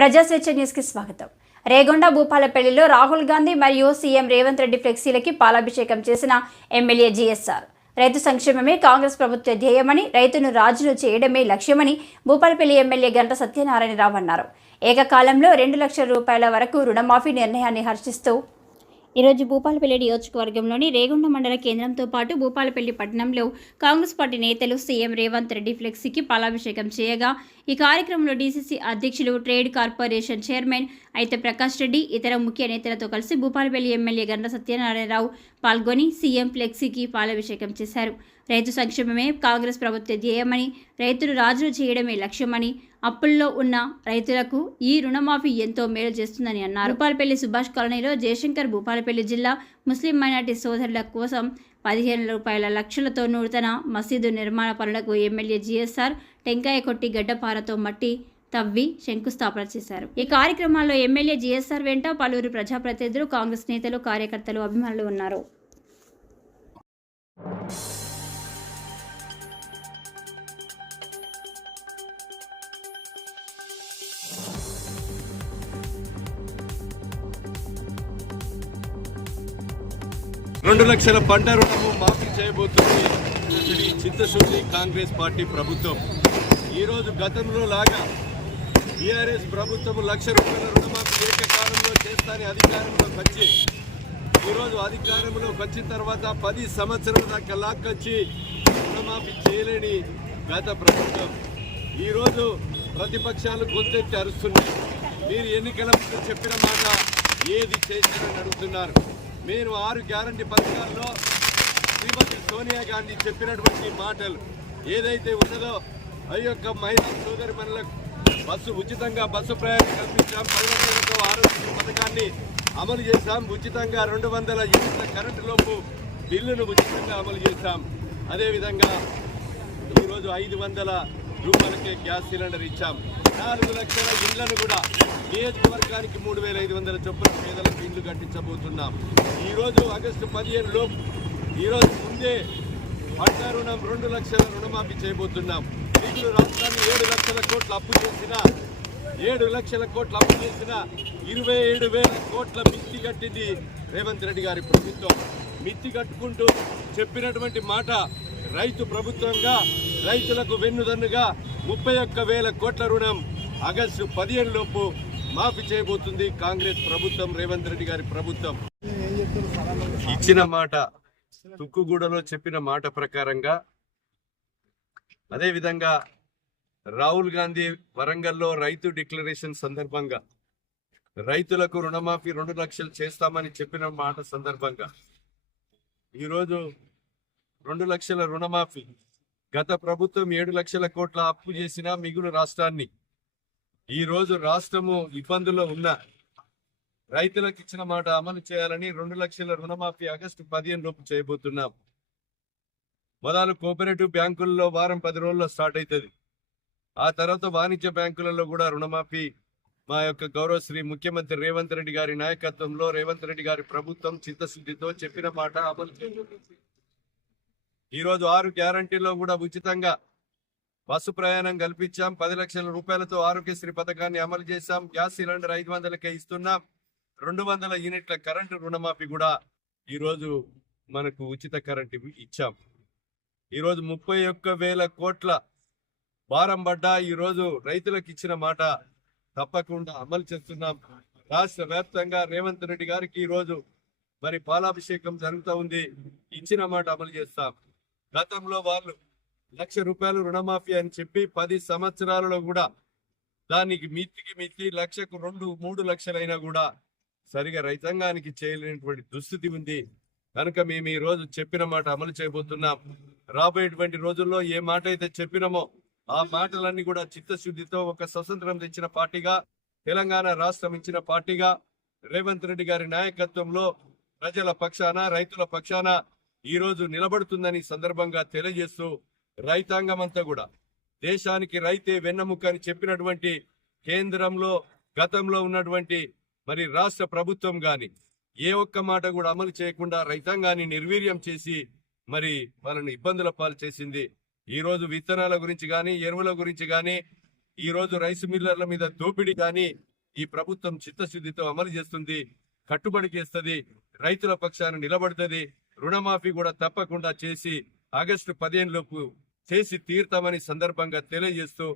ప్రజా స్వేచ్ఛ కి స్వాగతం. రేగొండ భూపాలపల్లిలో రాహుల్ గాంధీ మరియు సీఎం రేవంత్ రెడ్డి ఫ్లెక్సీలకి పాలాభిషేకం చేసిన ఎమ్మెల్యే జీఎస్ఆర్. రైతు సంక్షేమమే కాంగ్రెస్ ప్రభుత్వ ధ్యేయమని రైతును రాజును చేయడమే లక్ష్యమని భూపాలపల్లి ఎమ్మెల్యే గంట సత్యనారాయణరావు అన్నారు. ఏకకాలంలో రెండు లక్షల రూపాయల వరకు రుణమాఫీ నిర్ణయాన్ని హర్షిస్తూ ఈరోజు భూపాలపల్లి నియోజకవర్గంలోని రేగొండ మండల కేంద్రంతో పాటు భూపాలపల్లి పట్టణంలో కాంగ్రెస్ పార్టీ నేతలు సీఎం రేవంత్ రెడ్డి ఫ్లెక్సీకి పాలాభిషేకం చేయగా ఈ కార్యక్రమంలో డీసీసీ అధ్యక్షులు ట్రేడ్ కార్పొరేషన్ చైర్మన్ అయితే ప్రకాష్ రెడ్డి ఇతర ముఖ్య నేతలతో కలిసి భూపాలపల్లి ఎమ్మెల్యే గంట సత్యనారాయణరావు పాల్గొని సీఎం ఫ్లెక్సీకి పాలాభిషేకం చేశారు. రైతు సంక్షేమమే కాంగ్రెస్ ప్రభుత్వ ధ్యేయమని రైతులు రాజులు చేయడమే లక్ష్యమని అప్పుల్లో ఉన్న రైతులకు ఈ రుణమాఫీ ఎంతో మేలు చేస్తుందని అన్నారు. భూపాలపల్లి సుభాష్ కాలనీలో జయశంకర్ భూపాలపల్లి జిల్లా ముస్లిం మైనార్టీ సోదరుల కోసం పదిహేను రూపాయల లక్షలతో నూతన మసీదు నిర్మాణ పనులకు ఎమ్మెల్యే జీఎస్ఆర్ టెంకాయ కొట్టి గడ్డపారతో మట్టి తవ్వి శంకుస్థాపన చేశారు. ఈ కార్యక్రమాల్లో ఎమ్మెల్యే జీఎస్ఆర్ వెంట పలువురు ప్రజాప్రతినిధులు కాంగ్రెస్ నేతలు కార్యకర్తలు అభిమానులు ఉన్నారు. రెండు లక్షల పంట రుణము మాఫీ చేయబోతుంది. శ్రీ చిత్తశుద్ధి కాంగ్రెస్ పార్టీ ప్రభుత్వం. ఈరోజు గతంలో లాగా టీఆర్ఎస్ ప్రభుత్వం లక్ష రూపాయల రుణమాఫీ ఏకకాలంలో చేస్తాని అధికారంలోకి వచ్చి ఈరోజు అధికారంలోకి వచ్చిన తర్వాత పది సంవత్సరాల దాకా లాక్కొచ్చి రుణమాఫీ చేయలేని గత ప్రభుత్వం. ఈరోజు ప్రతిపక్షాలు గొంతెత్తి అరుస్తున్నాయి. మీరు ఎన్నికల ముందు చెప్పిన మాట ఏది చేశారని అడుగుతున్నారు. మీరు ఆరు గ్యారంటీ పథకాల్లో శ్రీమతి సోనియా గాంధీ చెప్పినటువంటి మాటలు ఏదైతే ఉన్నదో ఆ యొక్క మహిళా సోదరి మనలకు బస్సు ఉచితంగా బస్సు ప్రయాణం కల్పించాం. పదిహేనుతో ఆరోగ్య పథకాన్ని అమలు చేశాం. ఉచితంగా రెండు వందల యూనిట్ల కరెంటు లోపు బిల్లును ఉచితంగా అమలు చేశాం. అదేవిధంగా ఈరోజు ఐదు వందల రూపాయలకే గ్యాస్ సిలిండర్ ఇచ్చాం. నాలుగు లక్షల ఇళ్ళను కూడా నియోజకవర్గానికి మూడు వేల ఐదు వందల చొప్పున పేదలకు ఇళ్ళు కట్టించబోతున్నాం. ఈరోజు ఆగస్టు పదిహేనులో ఈరోజు ముందే పంట రుణం రెండు లక్షల రుణమాఫీ చేయబోతున్నాం. మిగులు రాష్ట్రాన్ని ఏడు లక్షల కోట్ల అప్పు చేసిన ఏడు లక్షల కోట్ల అప్పు చేసిన ఇరవై ఏడు వేల కోట్ల మిత్తి కట్టింది రేవంత్ రెడ్డి గారి ప్రభుత్వం. మిత్తి కట్టుకుంటూ చెప్పినటువంటి మాట రైతు ప్రభుత్వంగా రైతులకు వెన్నుదన్నుగా ముప్పై ఒక్క వేల కోట్ల రుణం ఆగస్టు పదిహేను లోపు మాఫీ చేయబోతుంది కాంగ్రెస్ ప్రభుత్వం రేవంత్ రెడ్డి గారి ప్రభుత్వం. ఇచ్చిన మాట తుక్కుగూడలో చెప్పిన మాట ప్రకారంగా అదేవిధంగా రాహుల్ గాంధీ వరంగల్లో రైతు డిక్లరేషన్ సందర్భంగా రైతులకు రుణమాఫీ రెండు లక్షలు చేస్తామని చెప్పిన మాట సందర్భంగా ఈరోజు రెండు లక్షల రుణమాఫీ గత ప్రభుత్వం ఏడు లక్షల కోట్ల అప్పు చేసిన మిగులు రాష్ట్రాన్ని ఈ రోజు రాష్ట్రము ఇబ్బందుల్లో ఉన్న రైతులకు ఇచ్చిన మాట అమలు చేయాలని రెండు లక్షల రుణమాఫీ ఆగస్టు పదిహేను లోపు చేయబోతున్నాం. మొదలు కోఆపరేటివ్ బ్యాంకుల్లో వారం పది రోజుల్లో స్టార్ట్ అవుతుంది ఆ తర్వాత వాణిజ్య బ్యాంకులలో కూడా రుణమాఫీ. మా యొక్క గౌరవ శ్రీ ముఖ్యమంత్రి రేవంత్ రెడ్డి గారి నాయకత్వంలో రేవంత్ రెడ్డి గారి ప్రభుత్వం చిత్తశుద్ధితో చెప్పిన మాట అమలు ఈరోజు ఈ రోజు ఆరు గ్యారంటీలో కూడా ఉచితంగా బస్సు ప్రయాణం కల్పించాం. పది లక్షల రూపాయలతో ఆరోగ్యశ్రీ పథకాన్ని అమలు చేశాం. గ్యాస్ సిలిండర్ ఐదు వందలకే ఇస్తున్నాం. రెండు వందల యూనిట్ల కరెంటు రుణమాఫీ కూడా ఈ రోజు మనకు ఉచిత కరెంట్ ఇచ్చాం. ఈ రోజు ముప్పై ఒక్క వేల కోట్ల భారం పడ్డా ఈ రోజు రైతులకు ఇచ్చిన మాట తప్పకుండా అమలు చేస్తున్నాం. రాష్ట్ర వ్యాప్తంగా రేవంత్ రెడ్డి గారికి ఈ రోజు మరి పాలాభిషేకం జరుగుతూ ఉంది. ఇచ్చిన మాట అమలు చేస్తాం. గతంలో వాళ్ళు లక్ష రూపాయలు రుణమాఫీ అని చెప్పి పది సంవత్సరాలలో కూడా దానికి మిత్తికి మిత్తి లక్షకు రెండు మూడు లక్షలైనా కూడా సరిగా రైతాంగానికి చేయలేనటువంటి దుస్థితి ఉంది. కనుక మేము ఈ రోజు చెప్పిన మాట అమలు చేయబోతున్నాం. రాబోయేటువంటి రోజుల్లో ఏ మాట అయితే చెప్పినామో ఆ మాటలన్నీ కూడా చిత్తశుద్ధితో ఒక స్వతంత్రం తెచ్చిన పార్టీగా తెలంగాణ రాష్ట్రం ఇచ్చిన పార్టీగా రేవంత్ రెడ్డి గారి నాయకత్వంలో ప్రజల పక్షాన రైతుల పక్షాన ఈ రోజు నిలబడుతుందని సందర్భంగా తెలియజేస్తూ రైతాంగం అంతా కూడా దేశానికి రైతే వెన్నెముక అని చెప్పినటువంటి కేంద్రంలో గతంలో ఉన్నటువంటి మరి రాష్ట్ర ప్రభుత్వం గాని ఏ ఒక్క మాట కూడా అమలు చేయకుండా రైతాంగాన్ని నిర్వీర్యం చేసి మరి వాళ్ళని ఇబ్బందుల పాలు చేసింది. ఈ రోజు విత్తనాల గురించి గాని ఎరువుల గురించి గాని ఈ రోజు రైస్ మిల్లర్ల మీద దోపిడీ గాని ఈ ప్రభుత్వం చిత్తశుద్ధితో అమలు చేస్తుంది కట్టుబడి చేస్తుంది రైతుల పక్షాన నిలబడుతుంది. రుణమాఫీ కూడా తప్పకుండా చేసి ఆగస్టు పదిహేను లోపు చేసి తీర్తామని సందర్భంగా తెలియజేస్తూ